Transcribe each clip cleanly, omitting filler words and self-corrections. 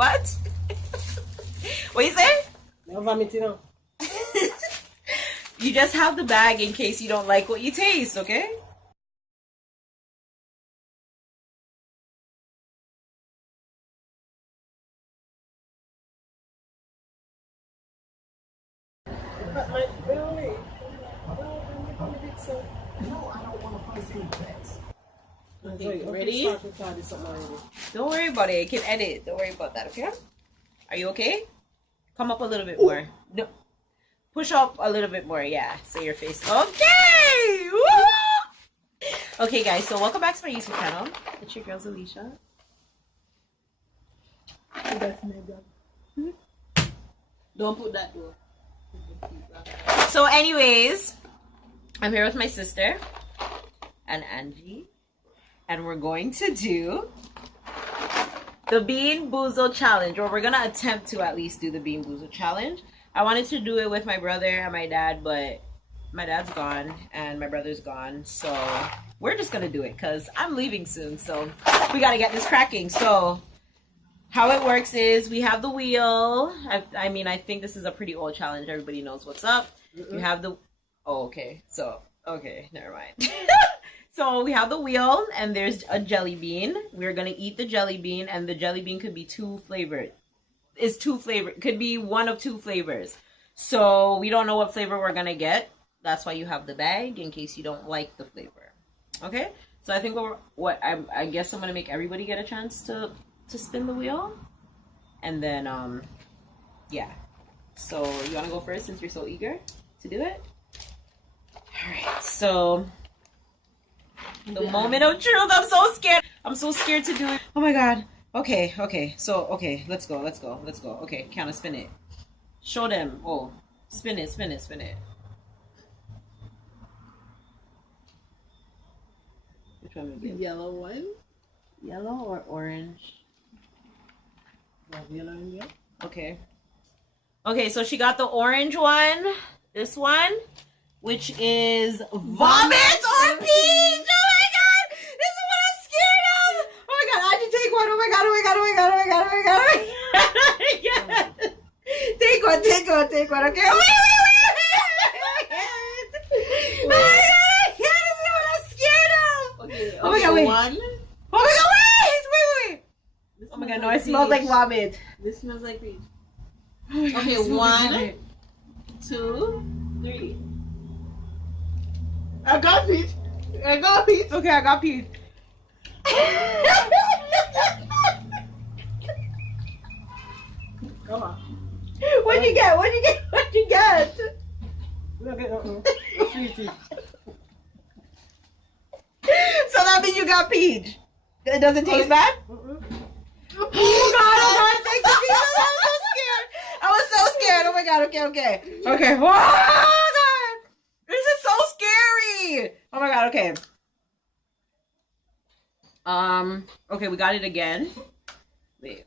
What? What you say? No vomiting now. You just have the bag in case you don't like what you taste, okay? Okay, ready? Don't worry about it. I can edit. Don't worry about that, okay? Are you okay? Come up a little bit more. No. Push up a little bit more. Yeah. So your face. Okay! Woo! Okay, guys. So welcome back to my YouTube channel. It's your girl, Alicia. Don't put that though. So anyways, I'm here with my sister and Angie. And we're going to do the Bean Boozled Challenge. Or we're going to attempt to at least do the Bean Boozled Challenge. I wanted to do it with my brother and my dad, but my dad's gone and my brother's gone. So we're just going to do it because I'm leaving soon. So we got to get this cracking. So how it works is we have the wheel. I mean, I think this is a pretty old challenge. Everybody knows what's up. You have the... Oh, okay. So, okay. Never mind. So we have the wheel and there's a jelly bean. We're going to eat the jelly bean and the jelly bean could be two flavored. It's two flavored. Could be one of two flavors. So we don't know what flavor we're going to get. That's why you have the bag in case you don't like the flavor. Okay? So I think I guess I'm going to make everybody get a chance to spin the wheel. And then, yeah. So you want to go first since you're so eager to do it? All right. So... the moment of truth. I'm so scared. I'm so scared to do it. Oh my god. Okay, okay. So, okay. Let's go. Okay, Kayanna, spin it. Show them. Oh, spin it. Which one would be? The yellow one? Yellow or orange? Yellow and yellow? Okay. Okay, so she got the orange one. This one. Which is vomit or peach. Oh my god! This is what I'm scared of! Oh my god, I can take one. Oh my god. Take one. Okay. Wait. Oh my god, this is what I'm scared of! Okay, oh my god, wait. One. Oh my god, wait! Oh my god, no, it smells like vomit. This smells like peach. Oh god, okay, 1, 2, 3. I got peach. Okay, I got peach. Come on. What'd you get? So that means you got peach. It doesn't taste bad? Oh god, thank you, Jesus. I was so scared. Oh my god, okay. Okay. Oh god. This is so scary. Oh my god, okay. Okay, we got it again. Wait.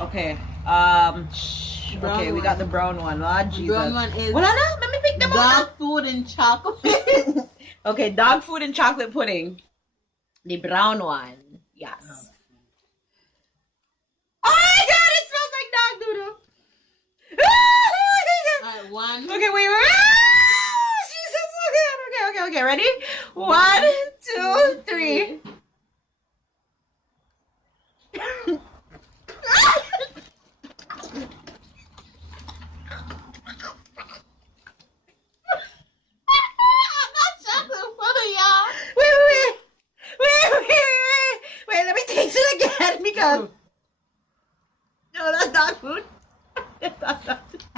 Okay. Okay, we got the brown one. Lord Jesus. Brown one is Well, no, let me pick them dog up. food and chocolate. Okay, dog food and chocolate pudding. The brown one. Yes. Oh my god, it smells like dog doodle. Alright, 1. Okay, wait. Jesus. Okay. Ready? 1, 2, 3. Wait, let me taste it again because no, that's dog food. I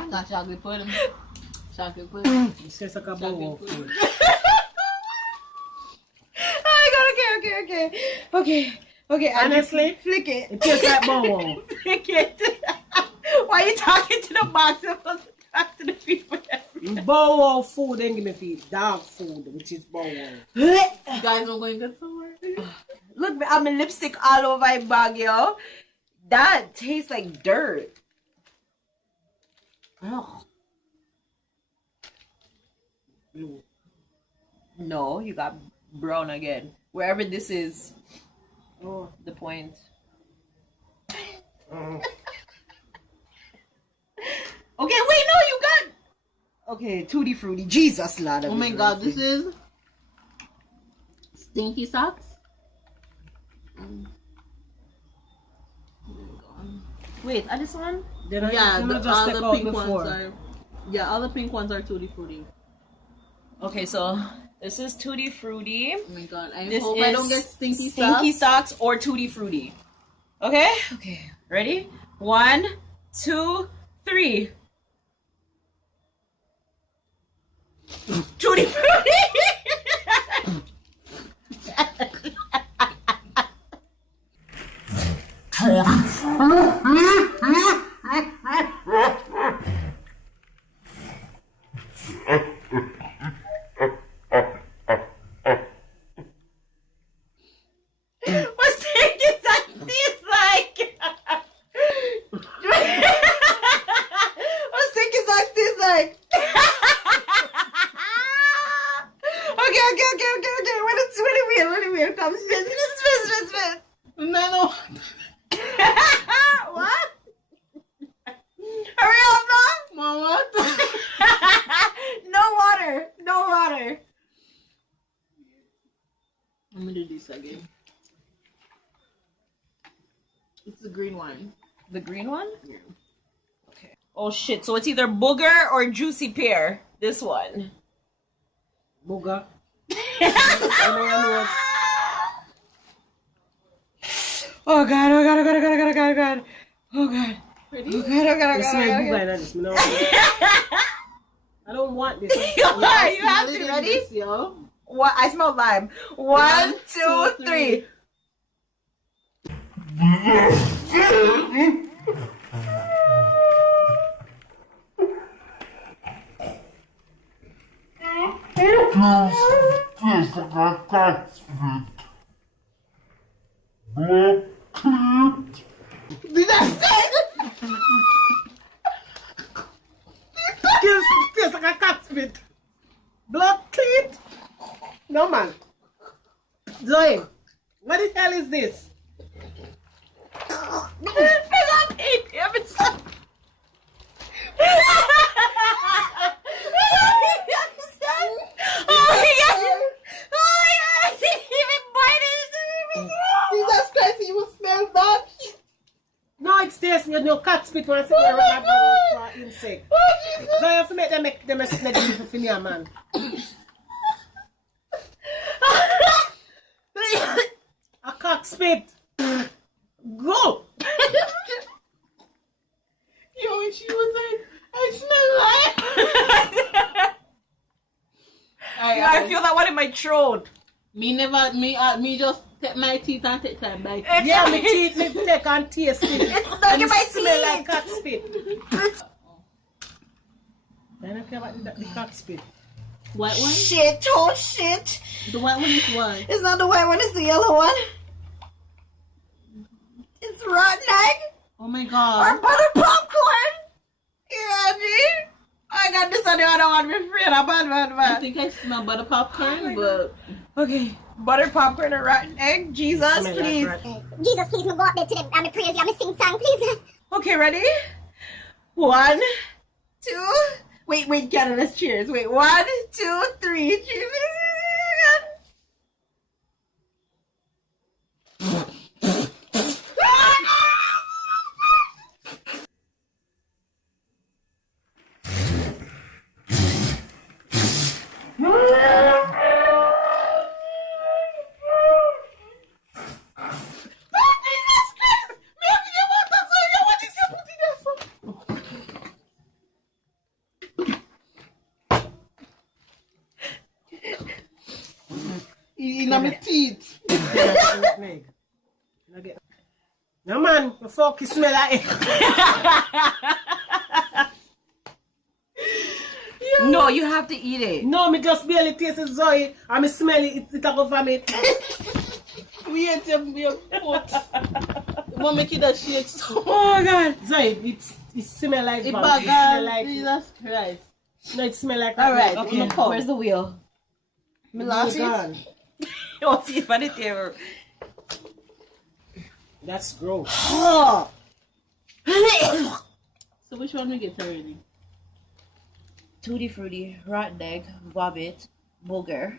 got chocolate pudding. It tastes like a bowl of food. Oh my god, okay. Honestly, flick it. it tastes like bowl. Flick it. Why are you talking to the box? I'm supposed to talk to the people. Bowl of food, then give me feed dog food, which is bowl. You guys are going to get somewhere? Look, I'm a lipstick all over my bag, yo. That tastes like dirt. Oh. Blue. No, you got brown again. Wherever this is, Oh. the point. Mm. Okay, wait, no, you got. Okay, tutti frutti. Jesus, Lord. Oh my god, this is stinky socks. Wait, and this one? Then I Yeah, cannot just all take the out pink the ones four. are. Yeah, all the pink ones are tutti frutti. Okay, so this is tutti frutti. Oh my god, I This hope is I don't get stinky stinky socks. socks or tutti frutti. Okay? Okay. Ready? 1, 2, 3. Tutti frutti! What's stinky socks taste like? What's stinky socks taste like? Okay. When it will come, spit. No. What? Hurry up, now! Mom, what? No water. Let me do this again. It's the green one. The green one? Yeah. Okay. Oh shit, so it's either booger or juicy pear. This one. Booger. Anyone knows? Oh god. Oh god. Ready? You smell booger in this. Me no want it. I don't want this. You have to. Ready? This, yo. What? I smell lime. 1, 2, 3. Did I say? Tastes like a cat spit. Blood clean. No man. Zoe, what the hell is this? Jesus Christ, you will smell that. No, it's tasting with no cat spit when I sit there with my insect. So you have to make them smell the for me, man. A cat spit. Go. Yo, when she was like, I smell like. I feel that one in my throat. Me just take my teeth and take time bite. Yeah, me teeth, me take and taste it. It's stuck in And my it smell like teeth. cat spit. Then I care about the cat spit. White one? Shit, oh shit. The white one is what? It's not the white one, it's the yellow one. It's rotten egg Oh my or god. butter popcorn. Yeah, G. I got this on the other one for free. Bad. I think I smell butter popcorn, but Okay, butter popcorn or rotten egg. Jesus, Smell like please. rat. Jesus, please, me go up there to them. I'm praise you. I'm sing song, please. Okay, ready? 1, 2. Wait, Kayanna, let's cheers. Wait, 1, 2, 3. Cheers. in my teeth. No man, the fuck you smell like it. No, you have to eat it. No, me just barely taste it, Zoe, and me smell it, it's a go vomit. We ate your foot. What make it that shake so? Oh god. Zoe, it smell like It vomit. It smell bagal. like Jesus Christ. No, it smell like All right, okay. where's the wheel? Me lost it. Gone. Oh, see, but it there. That's gross. Oh. So which one we get already? Tutti frutti, rotten egg, vomit, booger,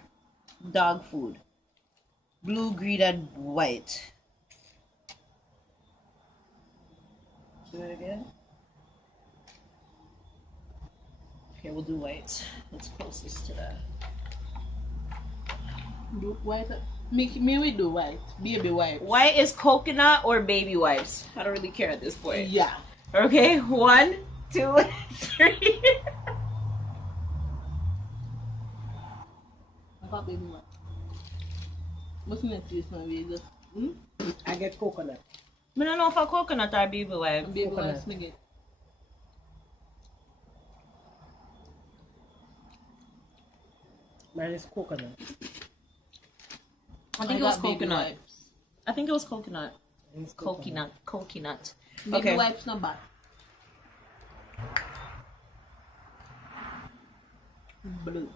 dog food, blue, green, and white. Do it again. Okay, we'll do white. It's closest to that. Do white. Me we do white. Baby white. White is coconut or baby wipes. I don't really care at this point. Yeah. Okay, 1, 2, 3. I got baby white. What's in the taste, my baby? I get coconut. I don't know if I coconut or baby wipe. Baby Coconut. white, me get. Mine is coconut. I think it was got baby coconut. wipes. I think it was coconut. It's Coconut. Baby Okay. wipes not bad. Blue.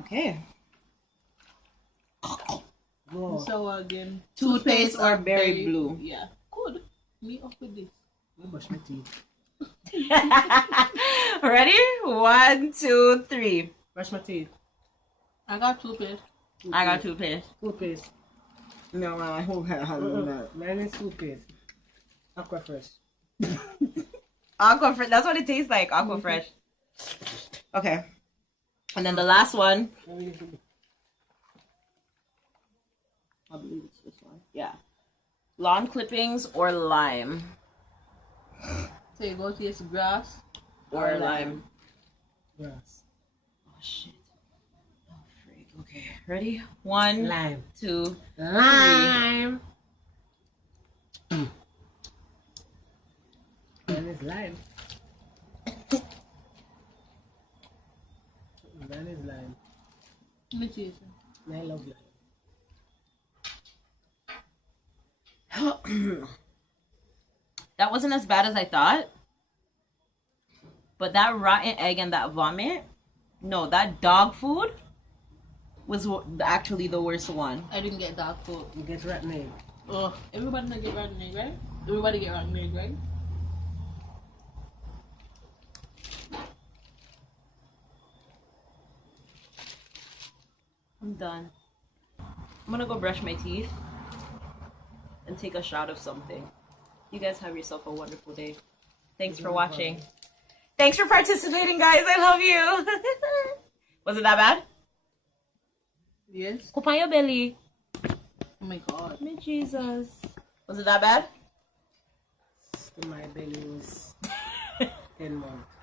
Okay. Whoa. So again, Toothpaste or berry blue? Yeah, good. Me up with this. I brush my teeth. Ready? 1, 2, 3. Brush my teeth. I got toothpaste. I got toothpaste. Toothpaste. No, I hope I have that. Mine is toothpaste. Aqua fresh. Aqua Fresh. That's what it tastes like. Aqua Fresh. Okay. And then the last one. I believe it's this one. Yeah. Lawn clippings or lime. So you go to this grass Or lime. Grass. Oh shit. Oh freak. Okay. Ready? 1, Lime. 2. Lime. Mine is lime. Mine is lime. Me taste. I love lime. That wasn't as bad as I thought. But that rotten egg and that vomit, no, that dog food was actually the worst one. I didn't get dog food. You get rotten egg. Oh, everybody not get rotten egg, right? Everybody get rotten egg, right? I'm done. I'm gonna go brush my teeth and take a shot of something. You guys have yourself a wonderful day. Thanks for watching. Thanks for participating, guys. I love you. Was it that bad? Yes. Open your belly. Oh my god. Me Jesus. Was it that bad? My belly was 10 months.